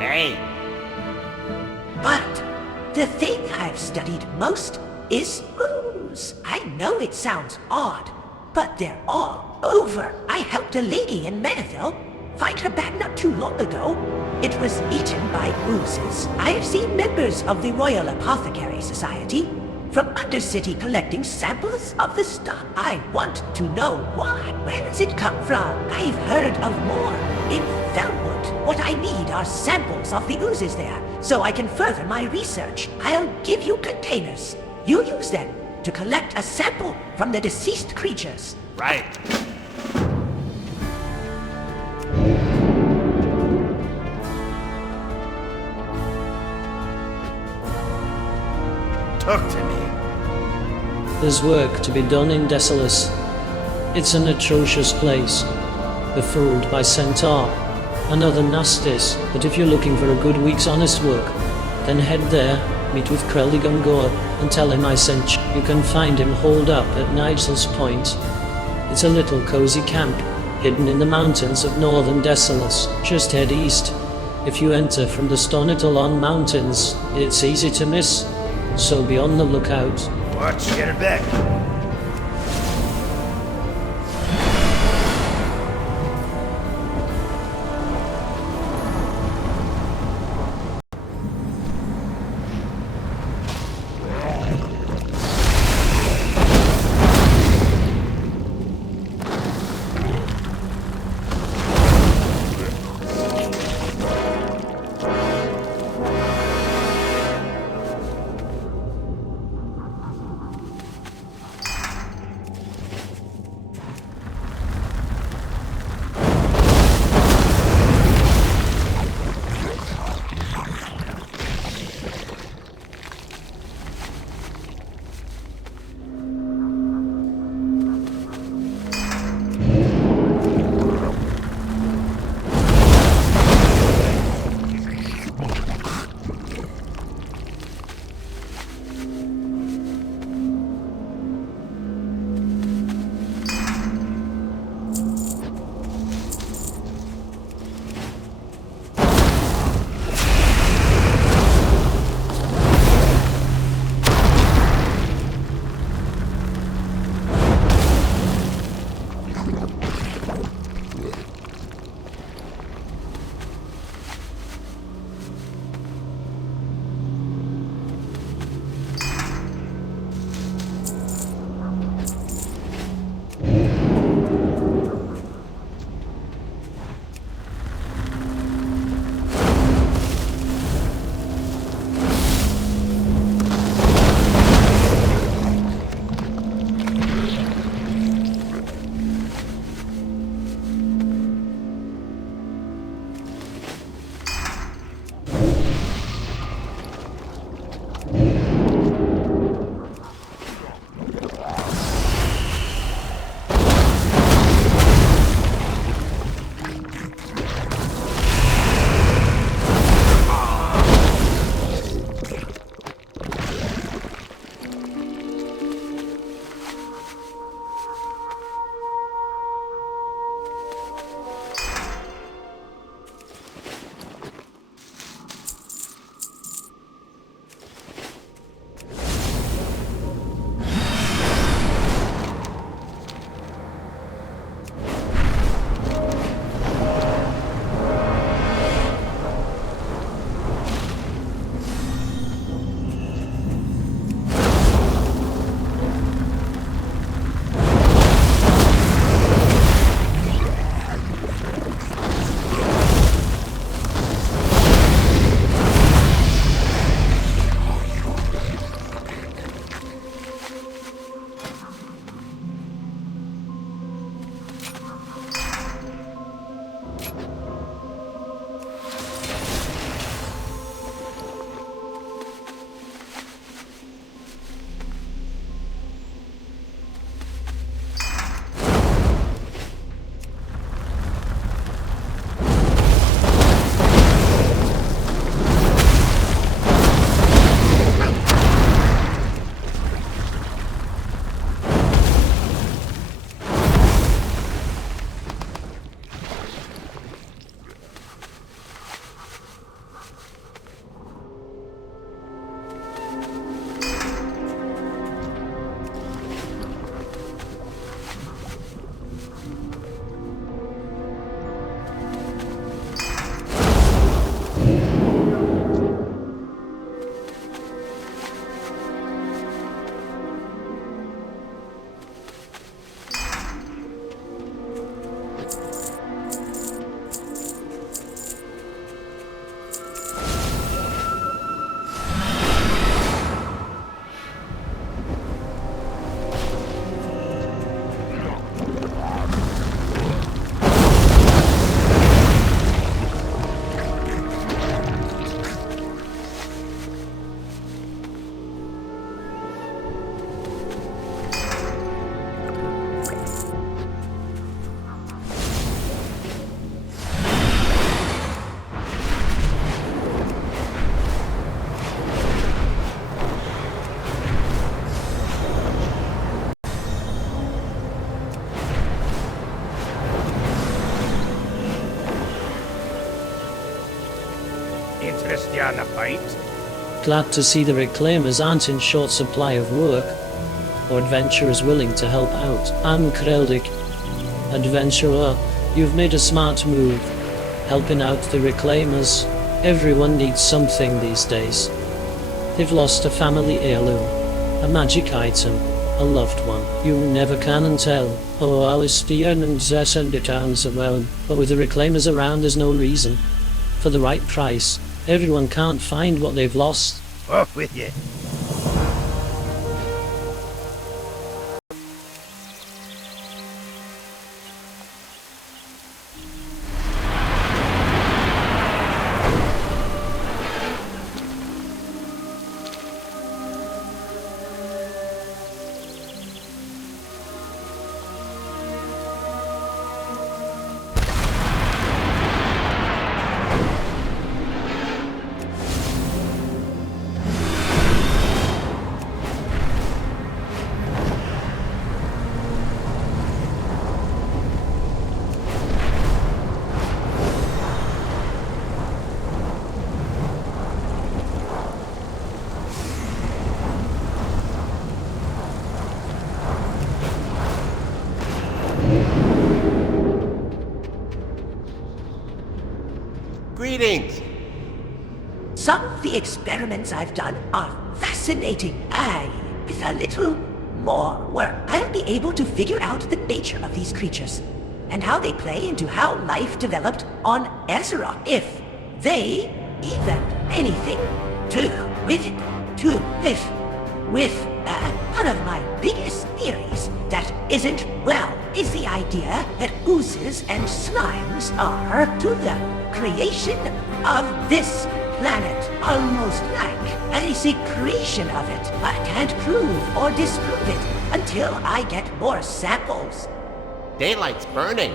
Hey. But the thing I've studied most is ooze. I know it sounds odd, but they're all over. I helped a lady in Meneville find her bag not too long ago. It was eaten by oozes. I have seen members of the Royal Apothecary Society from Undercity collecting samples of the stuff. I want to know why. Where does it come from? I've heard of more in Felwood. What I need are samples of the oozes there, so I can further my research. I'll give you containers. You use them to collect a sample from the deceased creatures. Right. Talk to me. There's work to be done in Desolus. It's an atrocious place, befooled by Centaur and other nasties, but if you're looking for a good week's honest work, then head there, meet with Krelligungor, and tell him I sent you. You can find him holed up at Nigel's Point. It's a little cozy camp, hidden in the mountains of northern Desolus. Just head east. If you enter from the Stonitolon Mountains, it's easy to miss, so be on the lookout. Watch, get her back. Interest you in a fight? Glad to see the Reclaimers aren't in short supply of work, or adventurers willing to help out. I'm Kreldik. Adventurer, you've made a smart move, helping out the Reclaimers. Everyone needs something these days. They've lost a family heirloom, a magic item, a loved one. You never can tell. Oh, Alistair and Zess and the towns around, but with the Reclaimers around there's no reason. For the right price, everyone can't find what they've lost. Off with you. Greetings! Some of the experiments I've done are fascinating. With a little more work, I'll be able to figure out the nature of these creatures and how they play into how life developed on Azeroth. If they even anything to with it, to with one of my biggest theories that isn't well is the idea that oozes and slimes are to the creation of this planet, almost like a secretion of it. I can't prove or disprove it until I get more samples. Daylight's burning.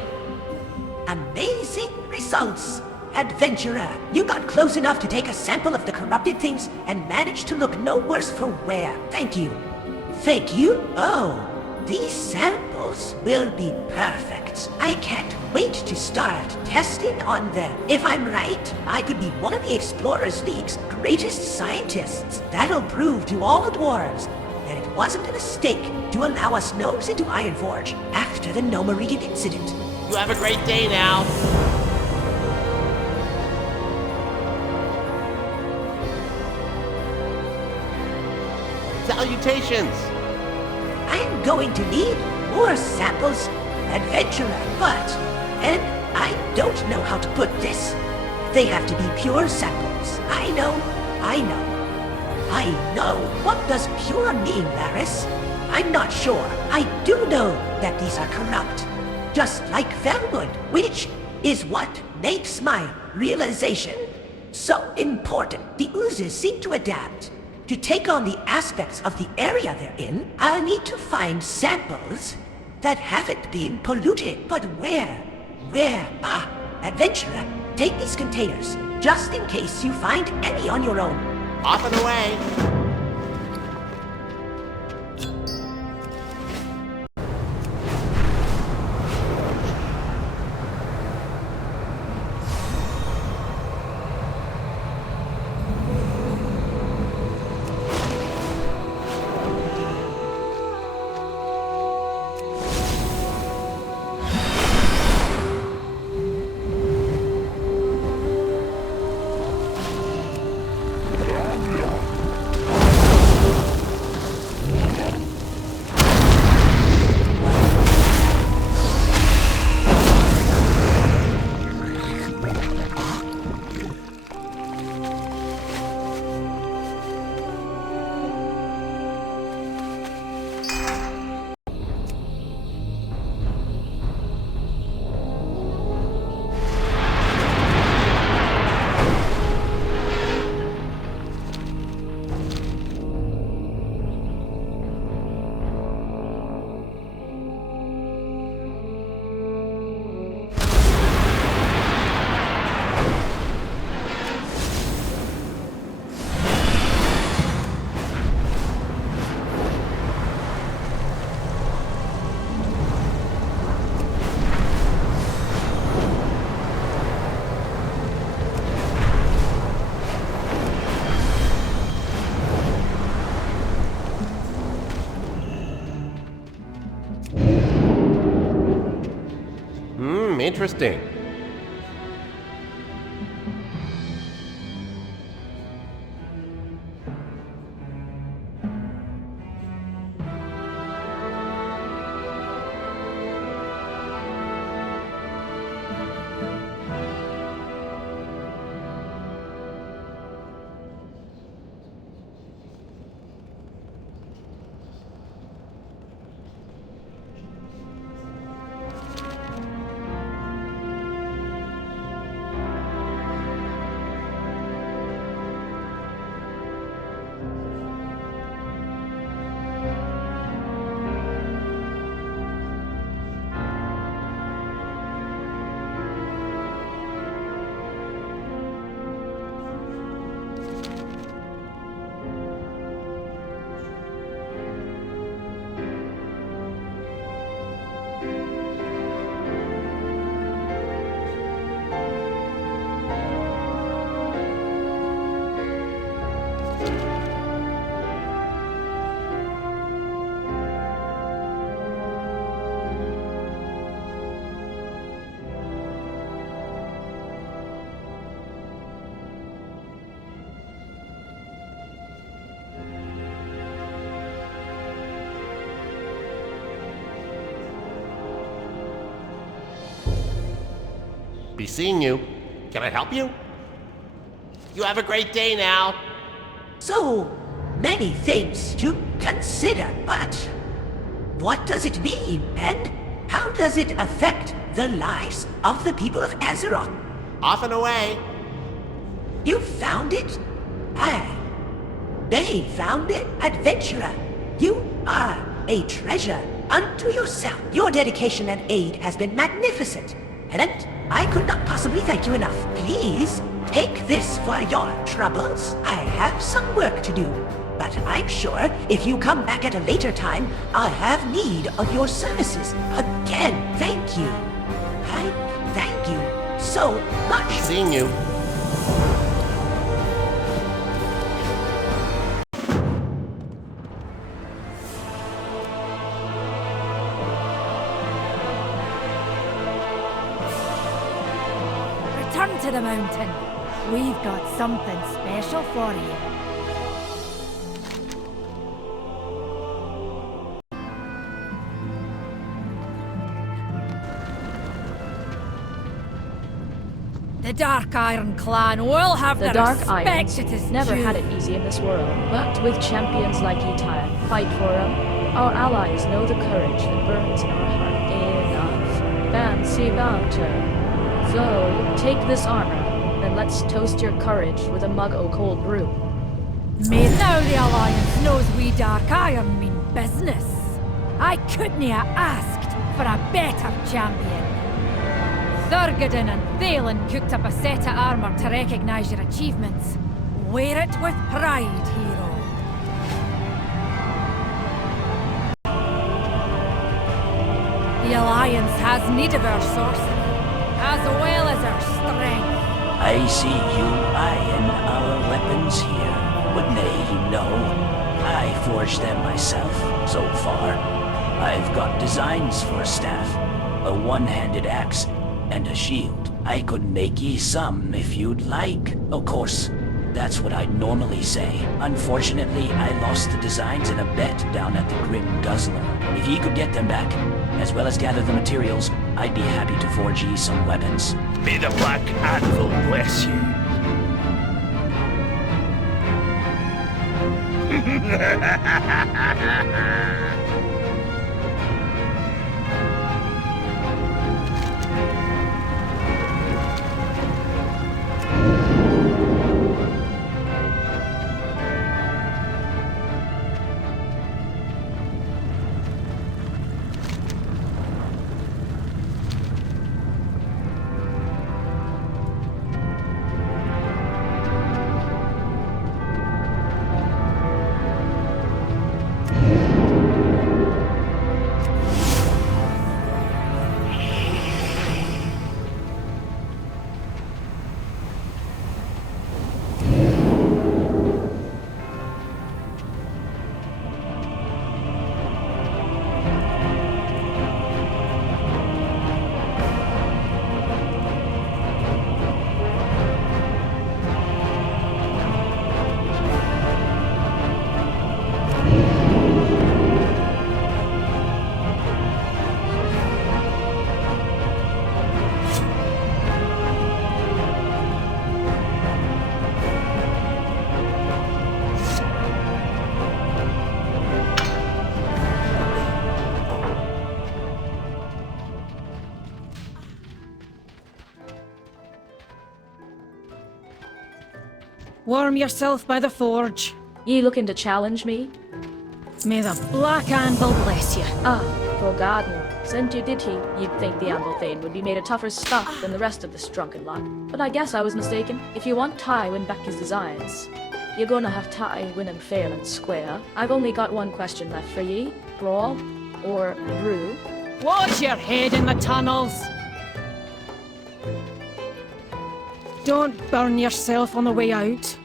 Amazing results. Adventurer, you got close enough to take a sample of the corrupted things and managed to look no worse for wear. Thank you. Thank you? Oh, these samples will be perfect. I can't wait to start testing on them. If I'm right, I could be one of the Explorers League's greatest scientists. That'll prove to all the dwarves that it wasn't a mistake to allow us gnomes into Ironforge after the Gnomerigan incident. You have a great day now. Salutations! I'm going to need more samples, adventurer, but, and I don't know how to put this. They have to be pure samples. I know. What does pure mean, Laris? I'm not sure. I do know that these are corrupt, just like Velwood, which is what makes my realization so important. The oozes seem to adapt. To take on the aspects of the area they're in, I'll need to find samples that haven't been polluted. But where? Adventurer, take these containers, just in case you find any on your own. Off and away! Interesting. Be seeing you. Can I help you? You have a great day now. So many things to consider, but what does it mean, and how does it affect the lives of the people of Azeroth? Off and away. You found it? They found it, adventurer. You are a treasure unto yourself. Your dedication and aid has been magnificent, and I could not possibly thank you enough. Please take this for your troubles. I have some work to do, but I'm sure if you come back at a later time, I'll have need of your services. Again, thank you. I thank you so much. Seeing you. Return to the mountain. We've got something special for you. The Dark Iron Clan will have The the Dark respect Irons it is never due. had it easy in this world, but with champions like Etire, fight for them. Our allies know the courage that burns in our heart. Enough. Fancy banter. So, take this armor, and let's toast your courage with a mug o' cold brew. Now the Alliance knows we Dark Iron mean business. I couldn't have asked for a better champion. Thurgoden and Thalen cooked up a set of armour to recognise your achievements. Wear it with pride, hero. The Alliance has need of our sorcery, as well as our strength. I see you eyeing our weapons here. But nay, you know, I forged them myself, so far. I've got designs for a staff, a one-handed axe, and a shield. I could make ye some if you'd like. Of course, that's what I'd normally say. Unfortunately, I lost the designs in a bet down at the Grim Guzzler. If ye could get them back, as well as gather the materials, I'd be happy to forge ye some weapons. May the Black Anvil bless you. Warm yourself by the forge. Ye looking to challenge me? May the black anvil bless you. Ah, forgotten. Since you did you'd think the Anvil Thane would be made of tougher stuff than the rest of this drunken lot. But I guess I was mistaken. If you want Ty win back his designs, you're gonna have Ty win him fair and square. I've only got one question left for ye. Brawl or brew? Watch your head in the tunnels. Don't burn yourself on the way out.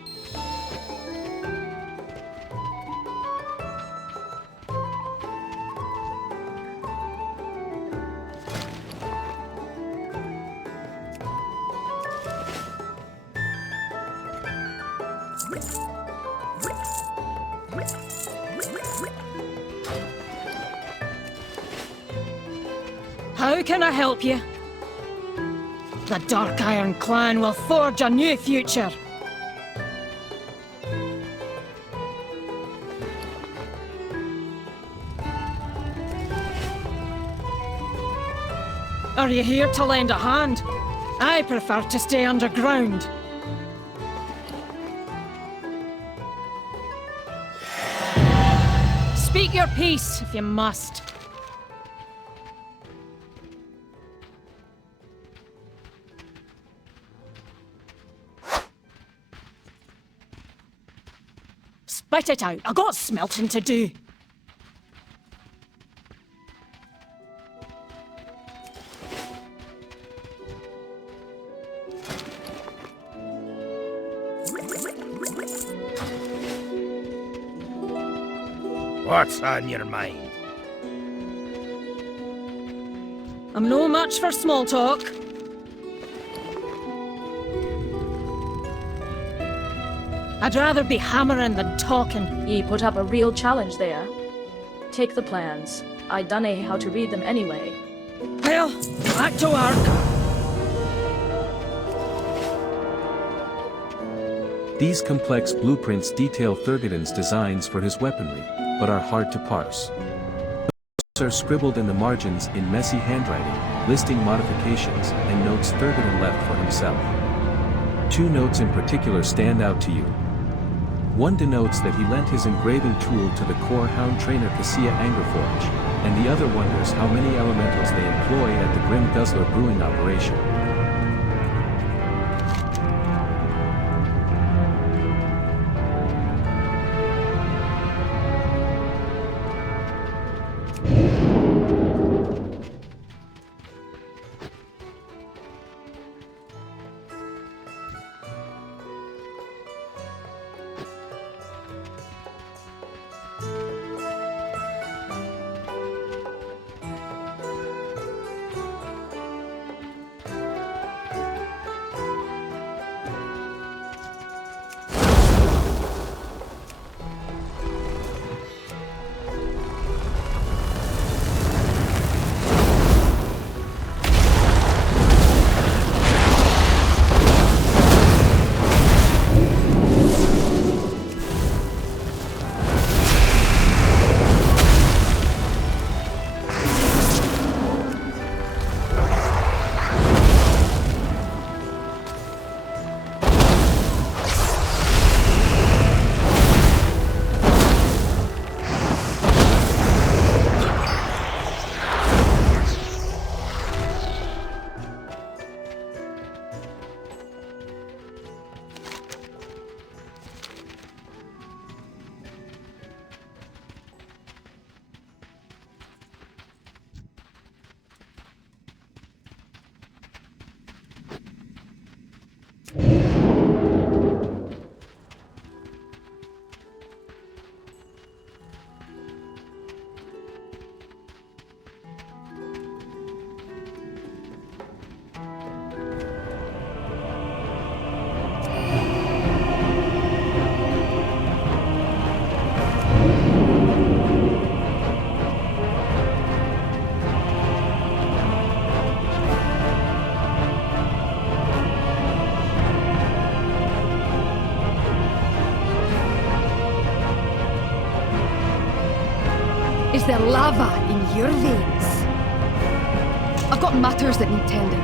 How can I help you? The Dark Iron Clan will forge a new future. Are you here to lend a hand? I prefer to stay underground. Speak your piece if you must. Spit it out. I got smelting to do. What's on your mind? I'm no match for small talk. I'd rather be hammering than talking. Ye put up a real challenge there. Take the plans. I dunno how to read them anyway. Well, back to work. These complex blueprints detail Thurgoden's designs for his weaponry, but are hard to parse. Those are scribbled in the margins in messy handwriting, listing modifications and notes Thurgoden left for himself. Two notes in particular stand out to you. One denotes that he lent his engraving tool to the core hound trainer Cassia Angerforge, and the other wonders how many elementals they employ at the Grim Guzzler brewing operation. Is there lava in your veins? I've got matters that need tending.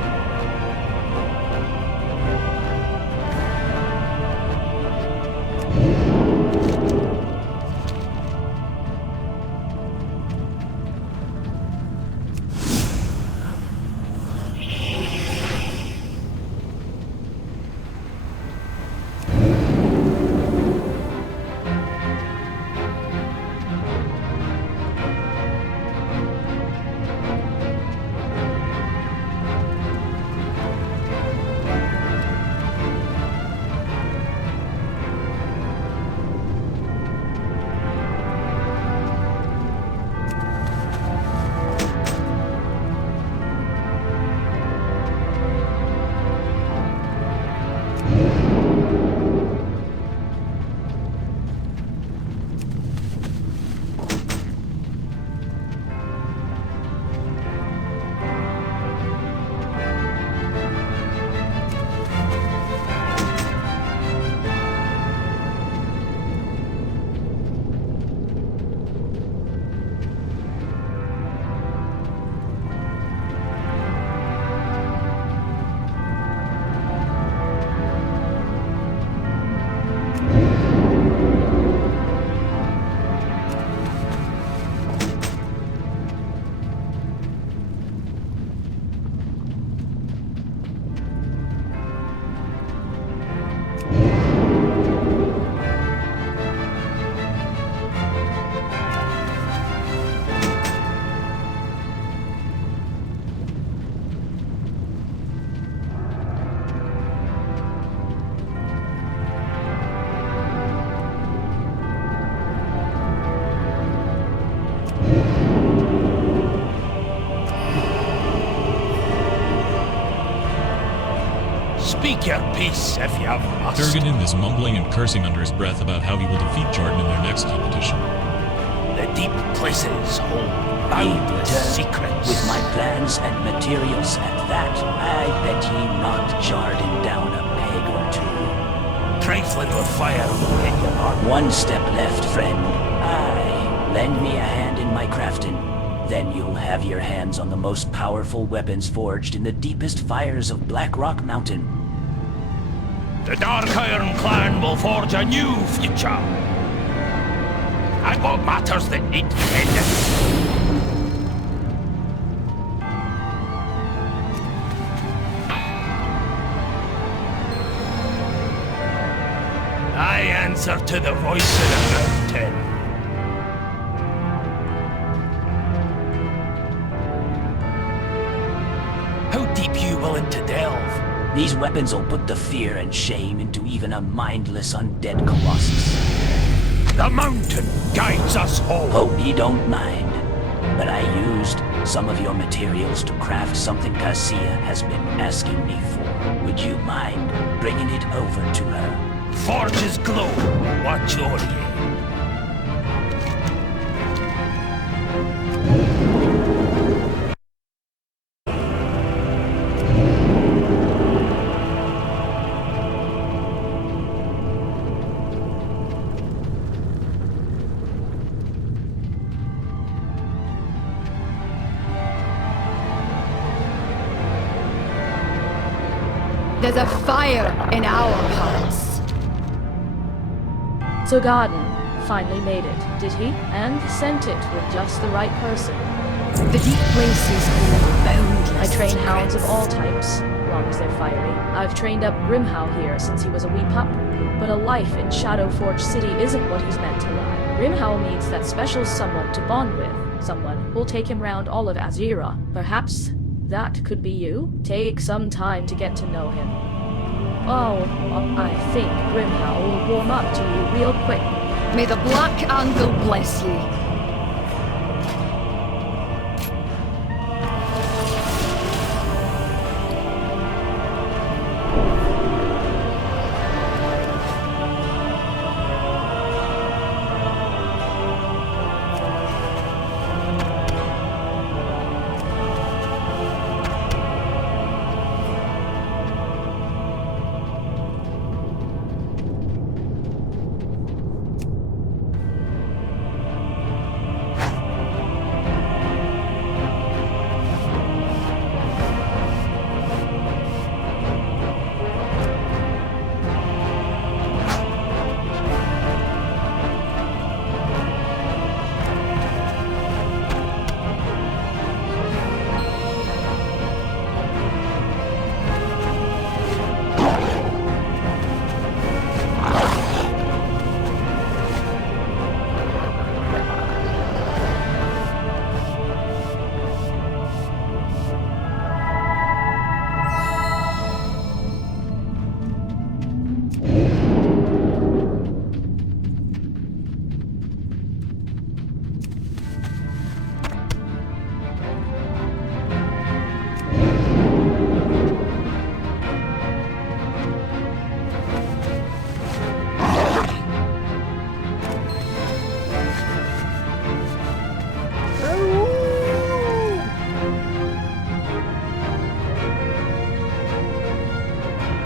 Speak your peace if you must. Thurgadon is mumbling and cursing under his breath about how he will defeat Jordan in their next competition. The deep places hold Ye boundless return secrets. with my plans and materials at that. I bet ye not Jordan down a peg or two. Trifling with fire will get you hard. One step left, friend. Aye, lend me a hand in my crafting. Then you'll have your hands on the most powerful weapons forged in the deepest fires of Black Rock Mountain. The Dark Iron Clan will forge a new future. And what matters the independence? I answer to the voice of the mountain. How deep you willing to delve? These weapons will put the fear and shame into even a mindless undead colossus. The mountain guides us home. Hope ye don't mind. But I used some of your materials to craft something Cassia has been asking me for. Would you mind bringing it over to her? Forge's glow, what your ye? There's a fire in our hearts. So Garden finally made it, did he? And sent it with just the right person. The deep places hold boundless I train hounds of secrets. all types, as long as they're fiery. I've trained up Grimhow here since he was a wee pup. But a life in Shadowforge City isn't what he's meant to lie. Grimhow needs that special someone to bond with. Someone who'll take him round all of Azira. Perhaps that could be you? Take some time to get to know him. Oh, I think Grimhow will warm up to you real quick. May the Black Anvil bless ye.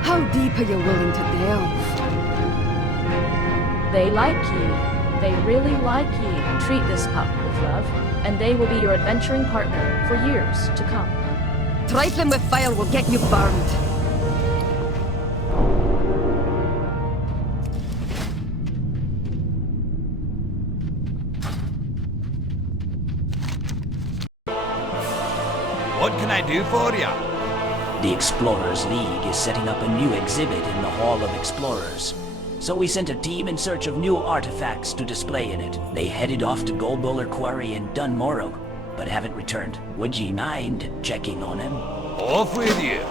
How deep are you willing to delve? They like ye. They really like ye. Treat this pup with love, and they will be your adventuring partner for years to come. Trifling with fire will get you burned. What can I do for you? The Explorers League is setting up a new exhibit in the Hall of Explorers. So we sent a team in search of new artifacts to display in it. They headed off to Goldbowler Quarry in Dunmorrow, but haven't returned. Would ye mind checking on him? Off with you.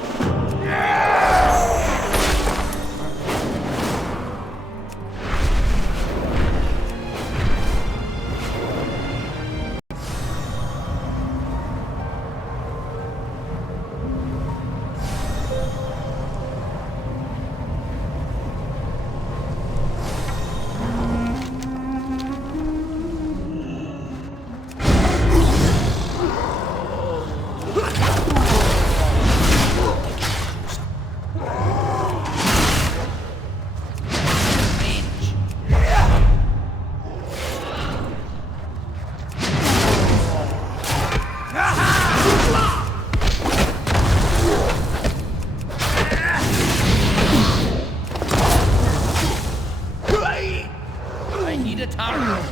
target.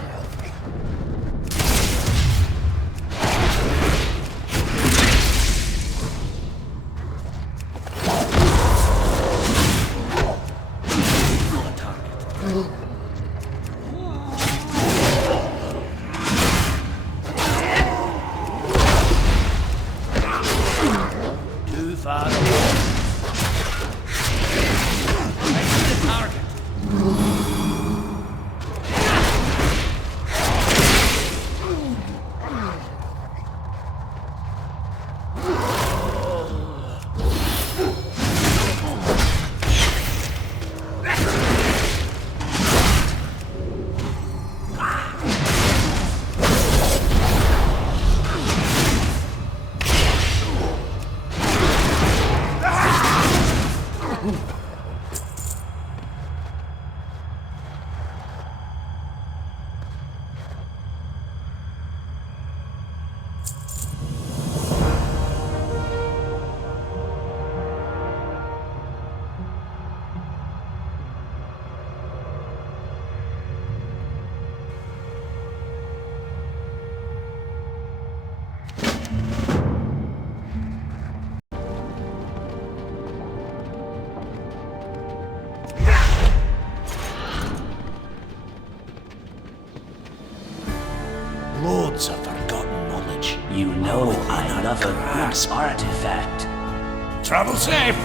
Too far away. I see the target. Loads of forgotten knowledge. You know I love a good artifact. Travel safe.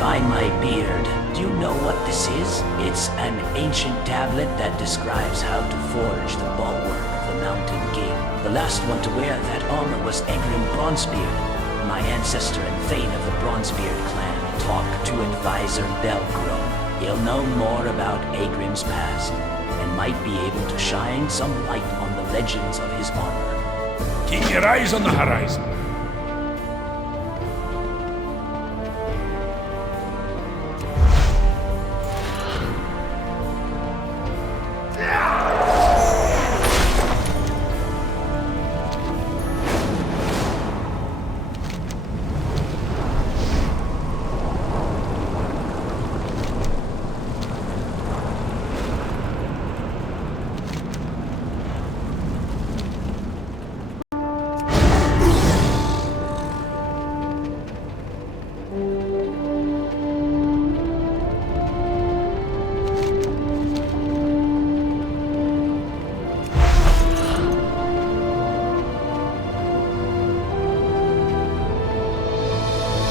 By my beard, do you know what this is? It's an ancient tablet that describes how to forge the bulwark of the Mountain King. The last one to wear that armor was Egrim Bronzebeard, my ancestor and Thane of the Bronzebeard clan. Talk to advisor Belgro. He'll know more about Egrim's past, and might be able to shine some light on the legends of his armor. Keep your eyes on the horizon.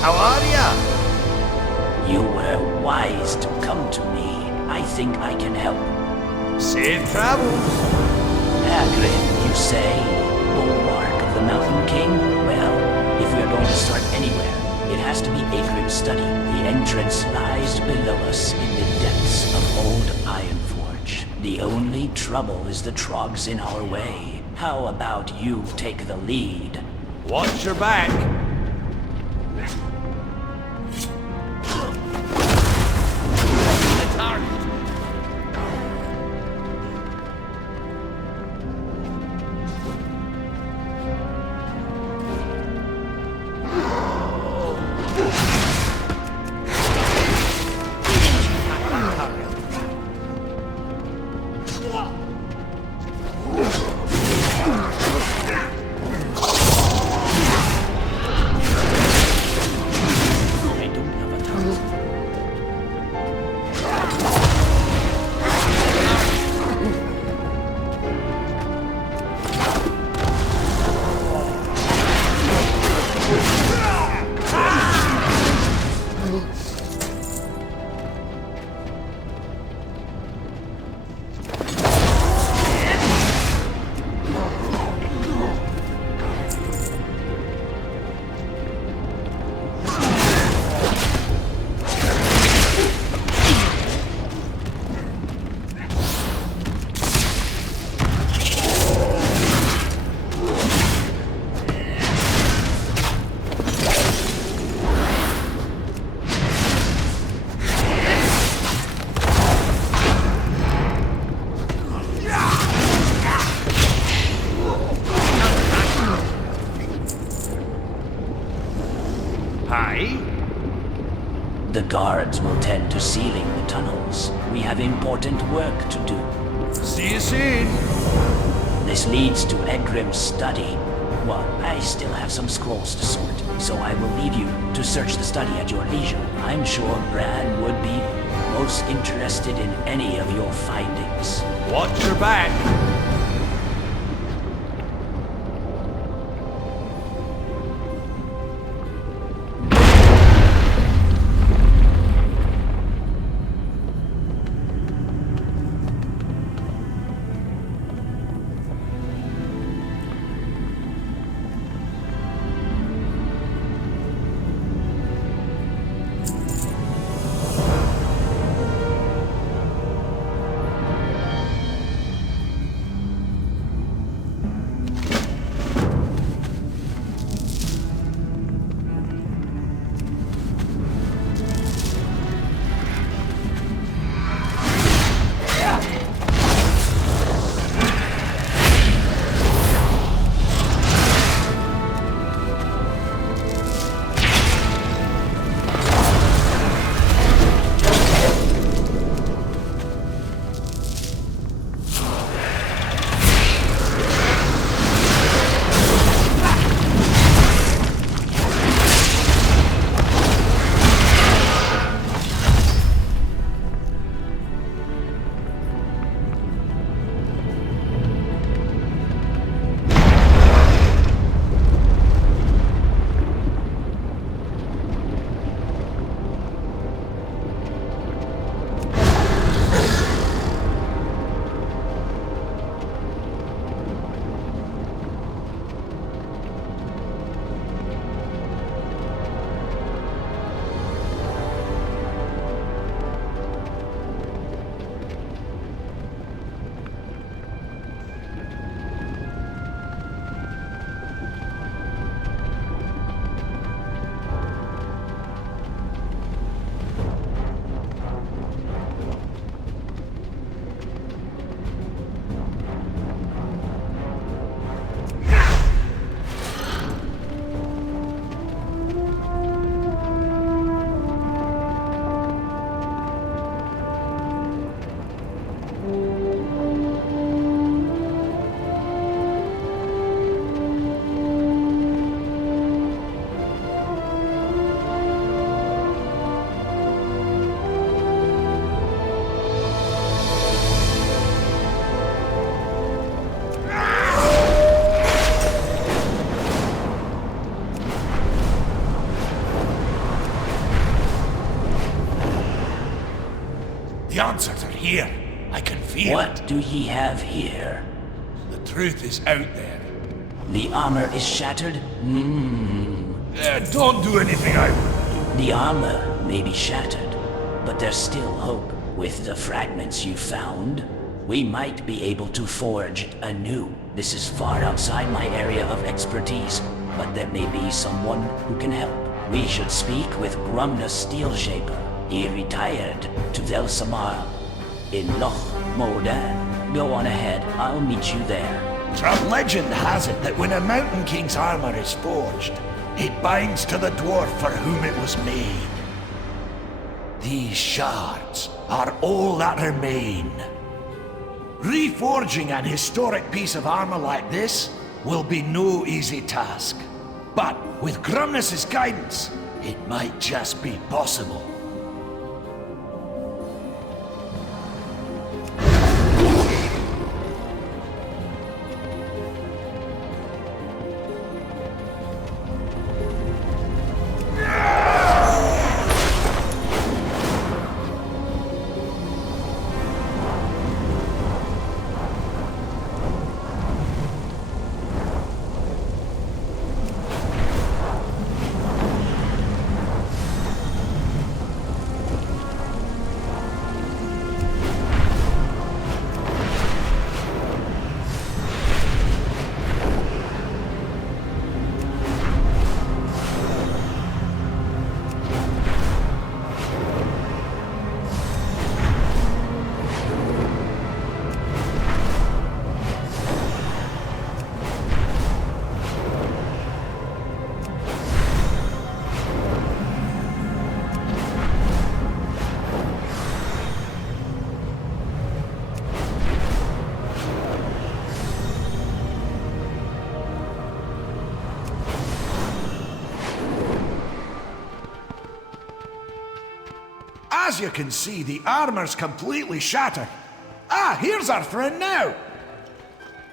How are ya? You were wise to come to me. I think I can help. Safe travels. Hagrid, you say? Bulwark of the Mountain King? Well, if we're going to start anywhere, it has to be Agrim's study. The entrance lies below us in the depths of old Ironforge. The only trouble is the trogs in our way. How about you take the lead? Watch your back. The target. The guards will tend to sealing the tunnels. We have important work to do. See you soon. This leads to Egrim's study. Well, I still have some scrolls to sort, so I will leave you to search the study at your leisure. I'm sure Bran would be most interested in any of your findings. Watch your back. The answers are here. I can feel it. What do ye have here? The truth is out there. The armor is shattered? Don't do anything The armor may be shattered, but there's still hope. With the fragments you found, we might be able to forge anew. This is far outside my area of expertise, but there may be someone who can help. We should speak with Grumna Steelshaper. He retired to Velsamar in Loch Modan. Go on ahead, I'll meet you there. Legend has it that when a Mountain King's armor is forged, it binds to the dwarf for whom it was made. These shards are all that remain. Reforging an historic piece of armor like this will be no easy task. But with Grumnus' guidance, it might just be possible. As you can see, the armor's completely shattered. Ah, here's our friend now.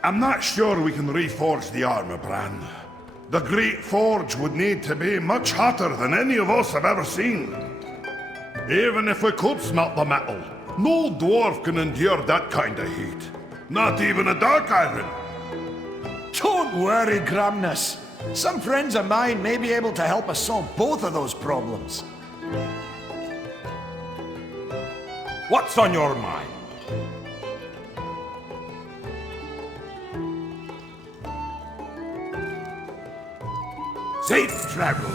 I'm not sure we can reforge the armor, Bran. The Great Forge would need to be much hotter than any of us have ever seen. Even if we could smelt the metal, no dwarf can endure that kind of heat. Not even a dark iron. Don't worry, Gramnus. Some friends of mine may be able to help us solve both of those problems. What's on your mind? Safe travel.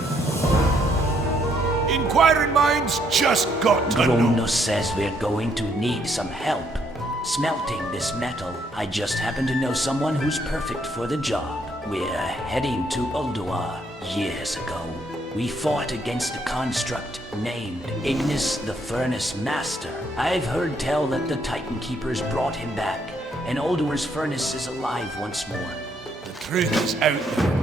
Inquiring minds just got to know. Ghornbar says we're going to need some help. Smelting this metal, I just happen to know someone who's perfect for the job. We're heading to Ulduar. Years ago, we fought against a construct named Ignis the Furnace Master. I've heard tell that the Titan Keepers brought him back, and Ulduar's furnace is alive once more. The truth is out there.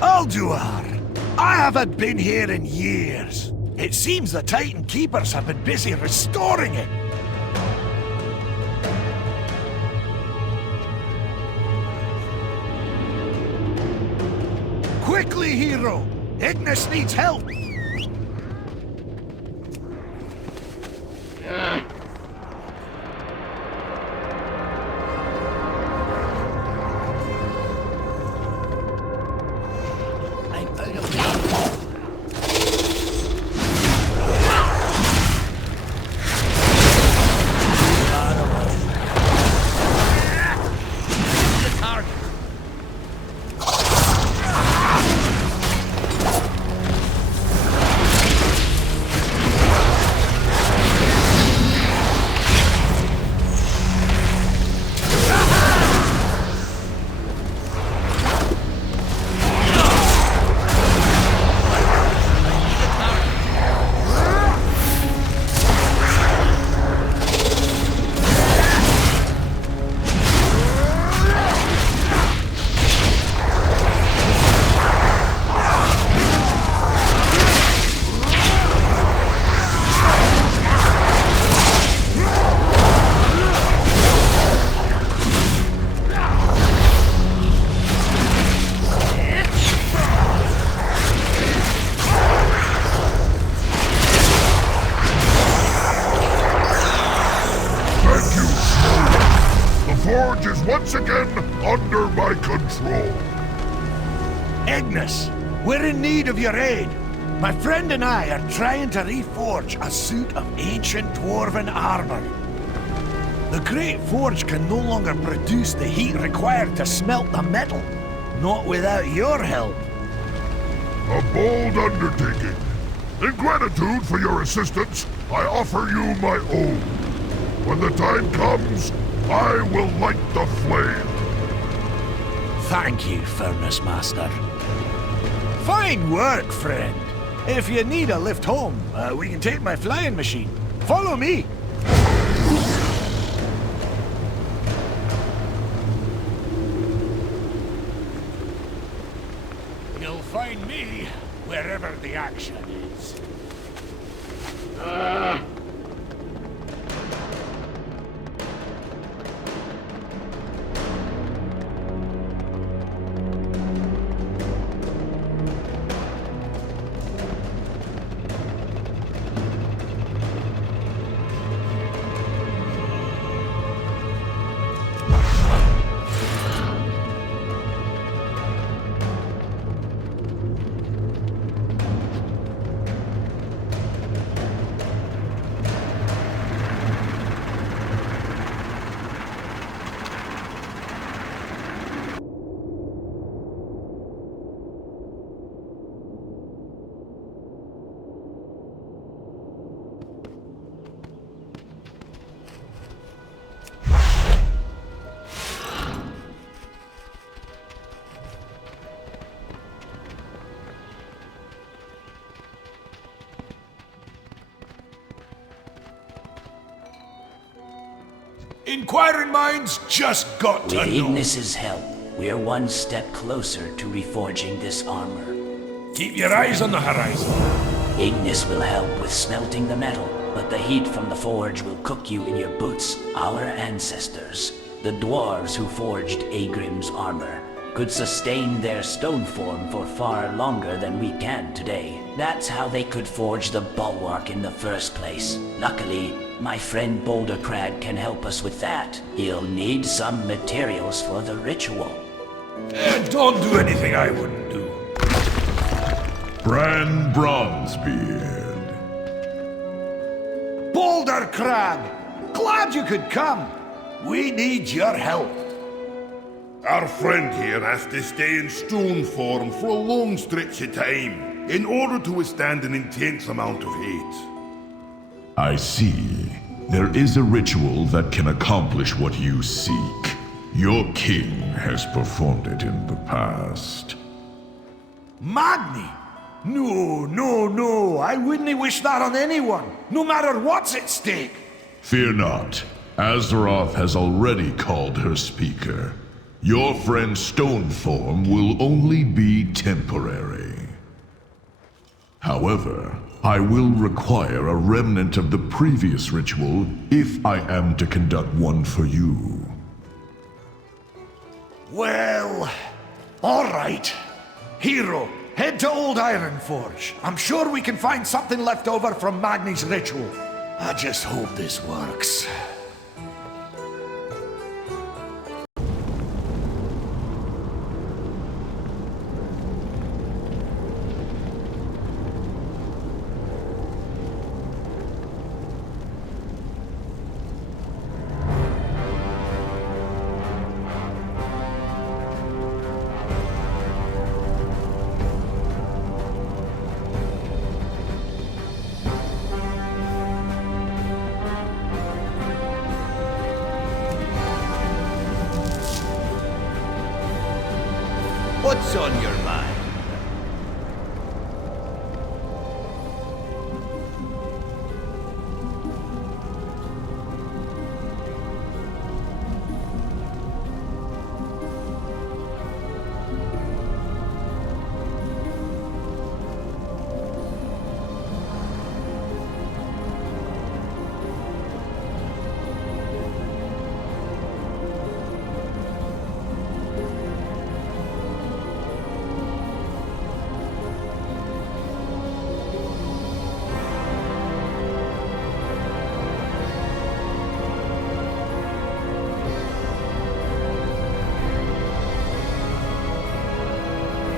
Ulduar! I haven't been here in years. It seems the Titan Keepers have been busy restoring it. Quickly, hero! Ignis needs help! Once again under my control. Ignis, we're in need of your aid. My friend and I are trying to reforge a suit of ancient dwarven armor. The Great Forge can no longer produce the heat required to smelt the metal. Not without your help. A bold undertaking. In gratitude for your assistance, I offer you my own. When the time comes, I will light the flame. Thank you, Furnace Master. Fine work, friend. If you need a lift home, we can take my flying machine. Follow me. You'll find me wherever the action is. Inquiring minds just got to With know. Ignis's help, we're one step closer to reforging this armor. Keep your eyes on the horizon. Ignis will help with smelting the metal, but the heat from the forge will cook you in your boots. Our ancestors, the dwarves who forged Agrim's armor, could sustain their stone form for far longer than we can today. That's how they could forge the bulwark in the first place. Luckily, my friend Firkraag can help us with that. He'll need some materials for the ritual. Don't do anything I wouldn't do. Bran Bronzebeard. Firkraag! Glad you could come. We need your help. Our friend here has to stay in stone form for a long stretch of time in order to withstand an intense amount of heat. I see. There is a ritual that can accomplish what you seek. Your king has performed it in the past. Magni? No. I wouldn't wish that on anyone, no matter what's at stake. Fear not. Azeroth has already called her speaker. Your friend's stone form will only be temporary. However, I will require a remnant of the previous ritual if I am to conduct one for you. Well, all right. Hero, head to old Ironforge. I'm sure we can find something left over from Magni's ritual. I just hope this works. What's on your mind?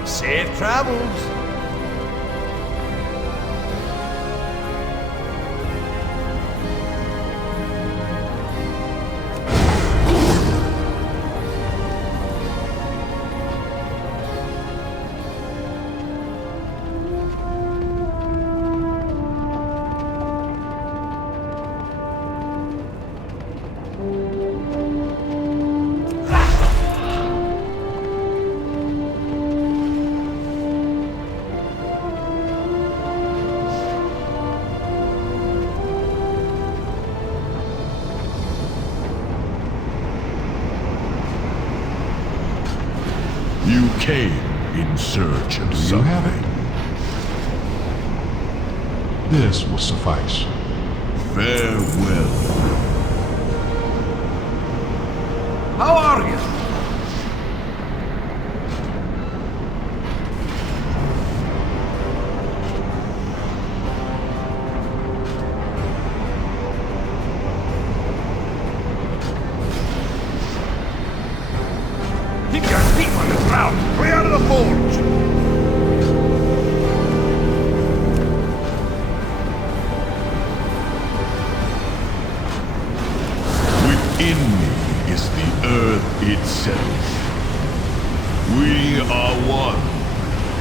Safe travels. You came in search of something. This will suffice. Farewell. How are you? Keep your feet on the ground! Way out of the forge! Within me is the earth itself. We are one.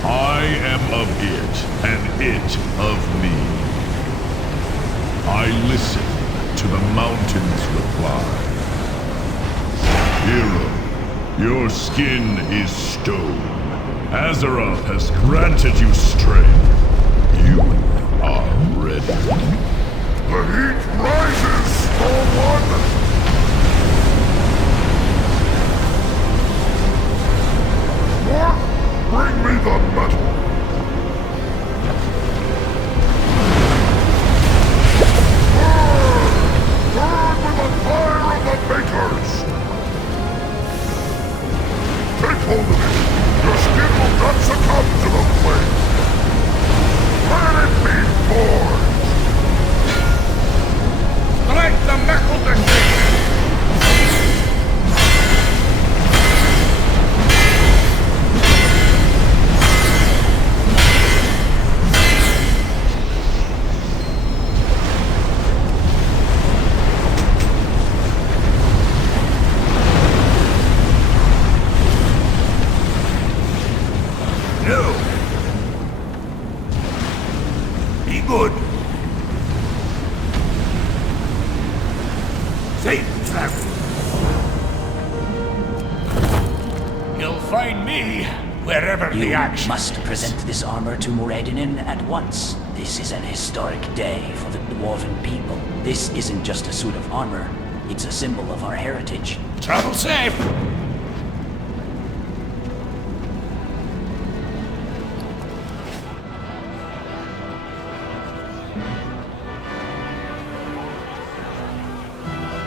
I am of it, and it of me. I listen to the mountain's reply. Hero, your skin is stone. Azeroth has granted you strength. You are ready. The heat rises, Storm One! Safe travels. You'll find me wherever the action You must present this armor to Moradinin at once. This is an historic day for the Dwarven people. This isn't just a suit of armor. It's a symbol of our heritage. Travel safe!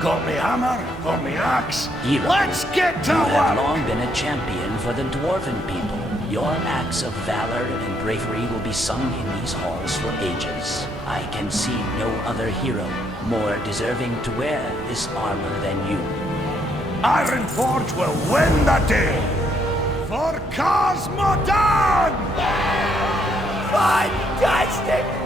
Got me hammer, got me axe. Hero, Let's get to you have work! long been a champion for the Dwarven people. Your acts of valor and bravery will be sung in these halls for ages. I can see no other hero more deserving to wear this armor than you. Ironforge will win the day! For Cosmodan! Fantastic!